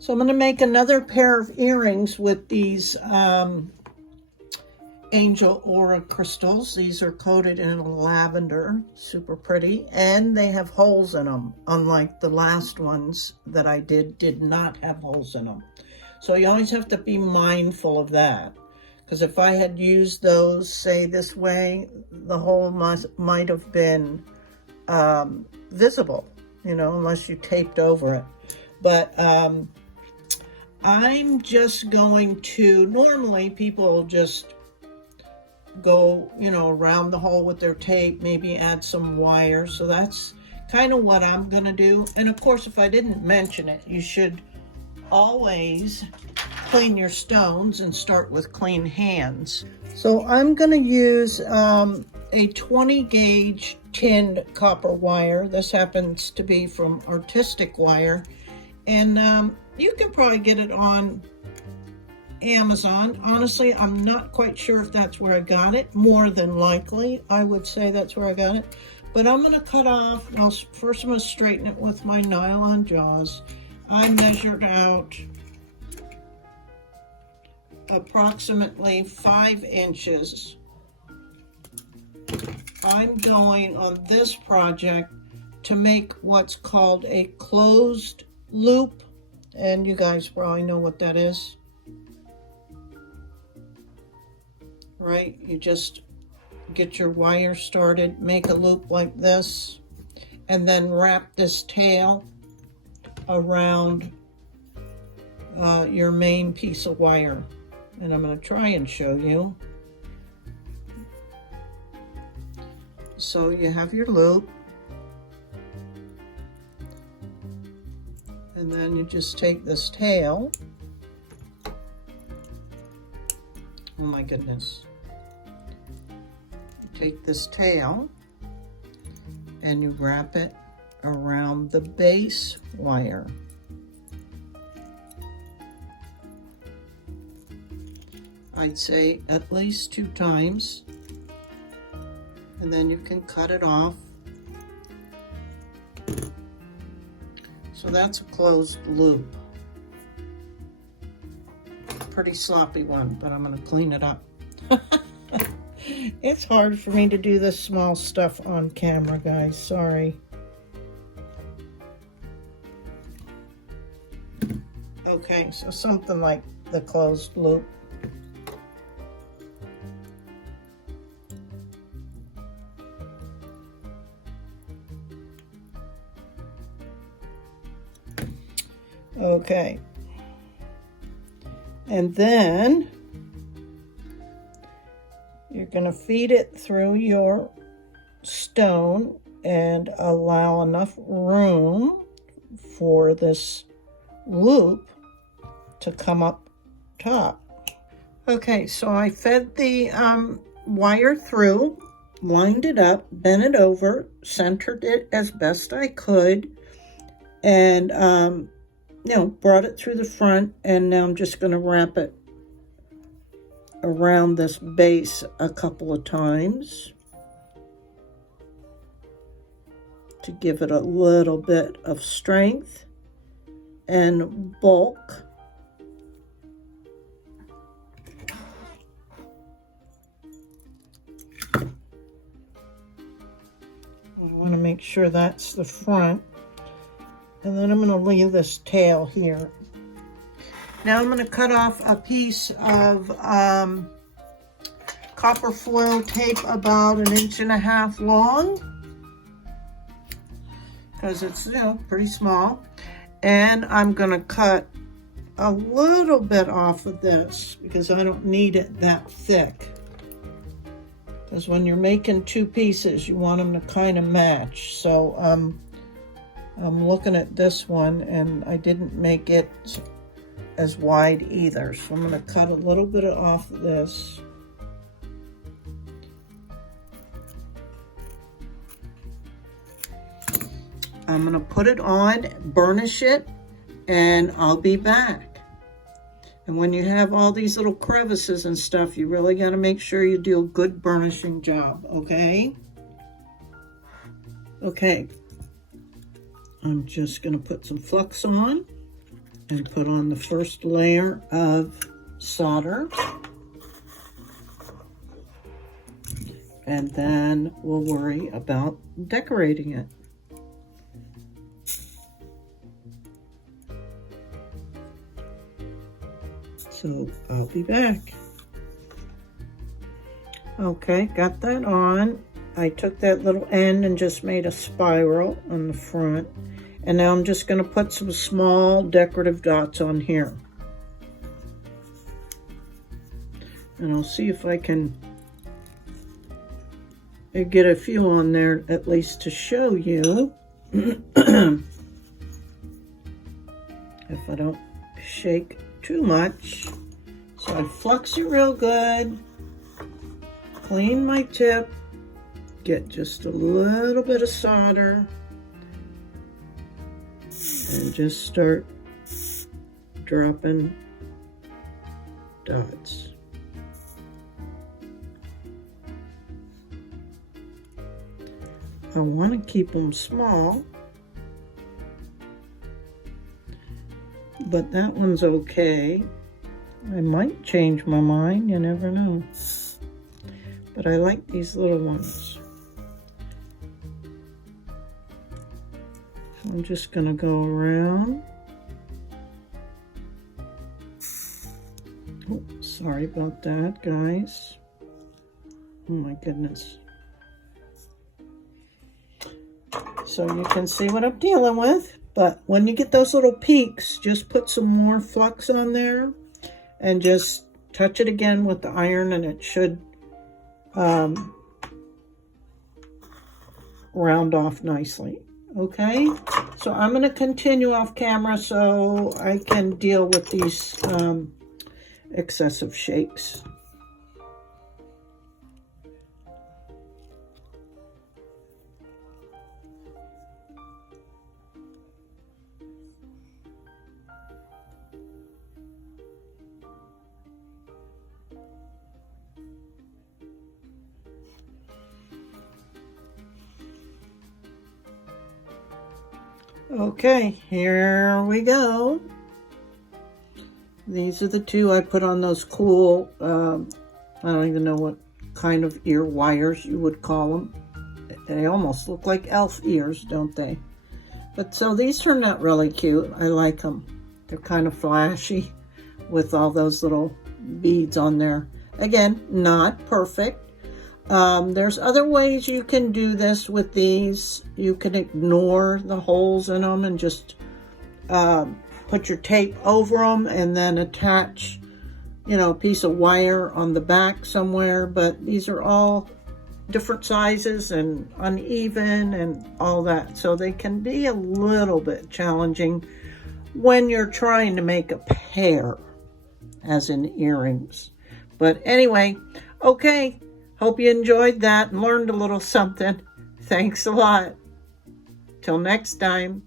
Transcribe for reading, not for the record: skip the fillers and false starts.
So I'm going to make another pair of earrings with these Angel Aura crystals. These are coated in lavender, super pretty, and they have holes in them, unlike the last ones that I did not have holes in them. So you always have to be mindful of that, because if I had used those, say, this way, the hole might have been visible, you know, unless you taped over it. But I'm just going to, normally people just go, you know, around the hole with their tape, maybe add some wire. So that's kind of what I'm going to do. And of course, if I didn't mention it, you should always clean your stones and start with clean hands. So I'm going to use a 20 gauge tinned copper wire. This happens to be from Artistic Wire. And you can probably get it on Amazon. Honestly, I'm not quite sure if that's where I got it. More than likely, I would say that's where I got it. But I'm going to cut off, first I'm going to straighten it with my nylon jaws. I measured out approximately 5 inches. I'm going on this project to make what's called a closed loop. And you guys probably know what that is. Right, you just get your wire started, make a loop like this, and then wrap this tail around your main piece of wire. And I'm going to try and show you. So you have your loop, and then you just take this tail. Oh my goodness. Take this tail and you wrap it around the base wire. I'd say at least 2 times, and then you can cut it off. So that's a closed loop. Pretty sloppy one, but I'm going to clean it up. It's hard for me to do this small stuff on camera, guys. Sorry. Okay, so something like the closed loop. Okay. And then you're going to feed it through your stone and allow enough room for this loop to come up top. Okay, so I fed the wire through, lined it up, bent it over, centered it as best I could, and you know, brought it through the front, and now I'm just going to wrap it around this base a couple of times to give it a little bit of strength and bulk. I want to make sure that's the front. And then I'm going to leave this tail here. Now I'm going to cut off a piece of copper foil tape about 1.5 inches long, because it's, you know, pretty small. And I'm going to cut a little bit off of this because I don't need it that thick. Because when you're making 2 pieces, you want them to kind of match. So I'm looking at this one, and I didn't make it as wide either. So I'm going to cut a little bit off of this. I'm going to put it on, burnish it, and I'll be back. And when you have all these little crevices and stuff, you really got to make sure you do a good burnishing job, okay? Okay. I'm just going to put some flux on. and put on the first layer of solder. And then we'll worry about decorating it. So I'll be back. Okay, got that on. I took that little end and just made a spiral on the front. And now I'm just going to put some small decorative dots on here. And I'll see if I can get a few on there at least to show you. If I don't shake too much. So I flux it real good, clean my tip, get just a little bit of solder, and just start dropping dots. I want to keep them small, but that one's okay. I might change my mind, you never know. But I like these little ones. I'm just going to go around. Oh, sorry about that, guys. Oh my goodness. So you can see what I'm dealing with. But when you get those little peaks, just put some more flux on there and just touch it again with the iron, and it should round off nicely. Okay, so I'm going to continue off camera so I can deal with these excessive shakes. Okay, here we go. These are the two I put on those cool, I don't even know what kind of ear wires you would call them. They almost look like elf ears, don't they? But so these turned out really cute. I like them. They're kind of flashy with all those little beads on there. Again, not perfect. There's other ways you can do this with these. You can ignore the holes in them and just put your tape over them and then attach, you know, a piece of wire on the back somewhere. But these are all different sizes and uneven and all that. So they can be a little bit challenging when you're trying to make a pair, as in earrings. But anyway, okay. Hope you enjoyed that and learned a little something. Thanks a lot. Till next time.